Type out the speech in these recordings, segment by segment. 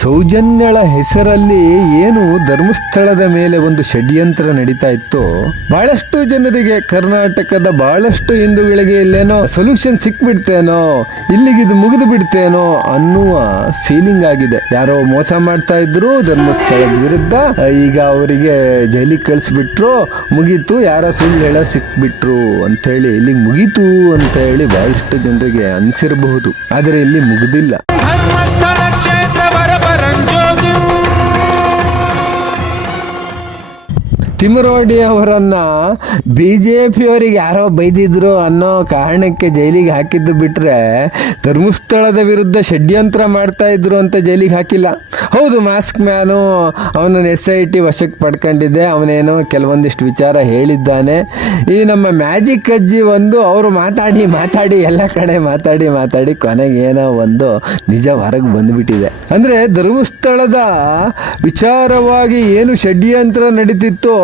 ಸೌಜನ್ಯಳ ಹೆಸರಲ್ಲಿ ಏನು ಧರ್ಮಸ್ಥಳದ ಮೇಲೆ ಒಂದು ಷಡ್ಯಂತ್ರ ನಡೀತಾ ಇತ್ತು ಬಹಳಷ್ಟು ಜನರಿಗೆ ಕರ್ನಾಟಕದ ಬಹಳಷ್ಟು ಹಿಂದೂಗಳಿಗೆ ಇಲ್ಲೇನೋ ಸೊಲ್ಯೂಷನ್ ಸಿಕ್ಬಿಡ್ತೇನೋ ಇಲ್ಲಿಗೆ ಇದು ಮುಗಿದು ಬಿಡ್ತೇನೋ ಅನ್ನುವ ಫೀಲಿಂಗ್ ಆಗಿದೆ. ಯಾರೋ ಮೋಸ ಮಾಡ್ತಾ ಇದ್ರು ಧರ್ಮಸ್ಥಳದ ವಿರುದ್ಧ, ಈಗ ಅವರಿಗೆ ಜೈಲಿಗೆ ಕಳಿಸ್ಬಿಟ್ರು, ಮುಗೀತು, ಯಾರೋ ಸುಳ್ಳು ಹೇಳೋ ಸಿಕ್ಬಿಟ್ರು ಅಂತೇಳಿ ಇಲ್ಲಿಗೆ ಮುಗೀತು ಅಂತ ಹೇಳಿ ಬಹಳಷ್ಟು ಜನರಿಗೆ ಅನ್ಸಿರಬಹುದು. ಆದರೆ ಇಲ್ಲಿ ಮುಗಿದಿಲ್ಲ. ತಿಮರೋಡಿ ಅವರನ್ನ ಬಿಜೆಪಿಯವರಿಗೆ ಯಾರೋ ಬೈದಿದ್ರು ಅನ್ನೋ ಕಾರಣಕ್ಕೆ ಜೈಲಿಗೆ ಹಾಕಿದ್ದು ಬಿಟ್ರೆ ಧರ್ಮಸ್ಥಳದ ವಿರುದ್ಧ ಷಡ್ಯಂತ್ರ ಮಾಡ್ತಾ ಇದ್ರು ಅಂತ ಜೈಲಿಗೆ ಹಾಕಿಲ್ಲ. ಹೌದು, ಮಾಸ್ಕ್ ಮ್ಯಾನು ಅವನನ್ನು ಎಸ್ ಐ ಟಿ ವಶಕ್ಕೆ ಪಡ್ಕೊಂಡಿದ್ದೆ. ಅವನೇನೋ ಕೆಲವೊಂದಿಷ್ಟು ವಿಚಾರ ಹೇಳಿದ್ದಾನೆ. ಈ ನಮ್ಮ ಮ್ಯಾಜಿಕ್ ಅಜ್ಜಿ ಒಂದು, ಅವರು ಮಾತಾಡಿ ಮಾತಾಡಿ, ಎಲ್ಲ ಕಡೆ ಮಾತಾಡಿ ಮಾತಾಡಿ ಕೊನೆಗೆ ಏನೋ ಒಂದು ನಿಜ ಹೊರಗೆ ಬಂದುಬಿಟ್ಟಿದೆ. ಅಂದರೆ ಧರ್ಮಸ್ಥಳದ ವಿಚಾರವಾಗಿ ಏನು ಷಡ್ಯಂತ್ರ ನಡೀತಿತ್ತೋ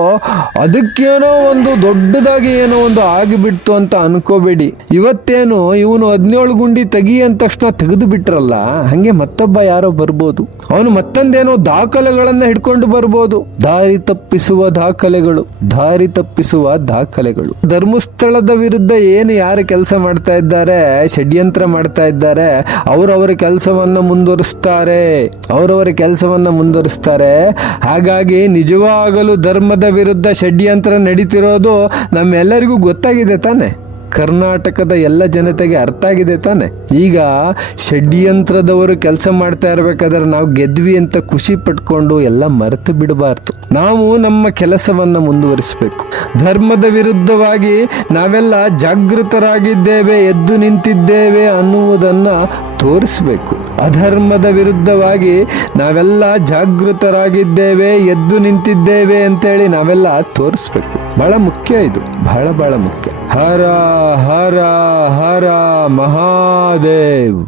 ಅದಕ್ಕೇನೋ ಒಂದು ದೊಡ್ಡದಾಗಿ ಏನೋ ಒಂದು ಆಗಿಬಿಡ್ತು ಅಂತ ಅನ್ಕೋಬೇಡಿ. ಇವತ್ತೇನು ಇವನು ಹದಿನೇಳು ಗುಂಡಿ ತೆಗಿ ಅಂದ ತಕ್ಷಣ ತೆಗೆದು ಬಿಟ್ರಲ್ಲ, ಹಂಗೆ ಮತ್ತೊಬ್ಬ ಯಾರೋ ಬರ್ಬೋದು. ಅವನು ಮತ್ತೊಂದೇನೋ ದಾಖಲೆಗಳನ್ನ ಹಿಡ್ಕೊಂಡು ಬರ್ಬೋದು. ದಾರಿ ತಪ್ಪಿಸುವ ದಾಖಲೆಗಳು, ದಾರಿ ತಪ್ಪಿಸುವ ದಾಖಲೆಗಳು. ಧರ್ಮಸ್ಥಳದ ವಿರುದ್ಧ ಏನು ಯಾರು ಕೆಲಸ ಮಾಡ್ತಾ ಇದ್ದಾರೆ, ಷಡ್ಯಂತ್ರ ಮಾಡ್ತಾ ಇದ್ದಾರೆ, ಅವರವರ ಕೆಲಸವನ್ನ ಮುಂದುವರಿಸ್ತಾರೆ, ಅವರವರ ಕೆಲಸವನ್ನ ಮುಂದುವರಿಸ್ತಾರೆ. ಹಾಗಾಗಿ ನಿಜವಾಗಲೂ ಧರ್ಮದ ವಿರುದ್ಧ ಷಡ್ಯಂತ್ರ ನಡೀತಿರೋದು ನಮ್ಮೆಲ್ಲರಿಗೂ ಗೊತ್ತಾಗಿದೆ ತಾನೆ. ಕರ್ನಾಟಕದ ಎಲ್ಲ ಜನತೆಗೆ ಅರ್ಥ ಆಗಿದೆ ತಾನೆ. ಈಗ ಷಡ್ಯಂತ್ರದವರು ಕೆಲಸ ಮಾಡ್ತಾ ಇರಬೇಕಾದ್ರೆ ನಾವು ಗೆದ್ವಿ ಅಂತ ಖುಷಿ ಪಟ್ಕೊಂಡು ಎಲ್ಲ ಮರೆತು ಬಿಡಬಾರ್ದು. ನಾವು ನಮ್ಮ ಕೆಲಸವನ್ನ ಮುಂದುವರಿಸಬೇಕು. ಧರ್ಮದ ವಿರುದ್ಧವಾಗಿ ನಾವೆಲ್ಲ ಜಾಗೃತರಾಗಿದ್ದೇವೆ, ಎದ್ದು ನಿಂತಿದ್ದೇವೆ ಅನ್ನುವುದನ್ನ ತೋರಿಸಬೇಕು. ಅಧರ್ಮದ ವಿರುದ್ಧವಾಗಿ ನಾವೆಲ್ಲ ಜಾಗೃತರಾಗಿದ್ದೇವೆ, ಎದ್ದು ನಿಂತಿದ್ದೇವೆ ಅಂತೇಳಿ ನಾವೆಲ್ಲ ತೋರಿಸ್ಬೇಕು. ಬಹಳ ಮುಖ್ಯ ಇದು. ಬಹಳ ಬಹಳ ಮುಖ್ಯ. ಹರ ಹರ ಹರ ಮಹಾದೇವ್.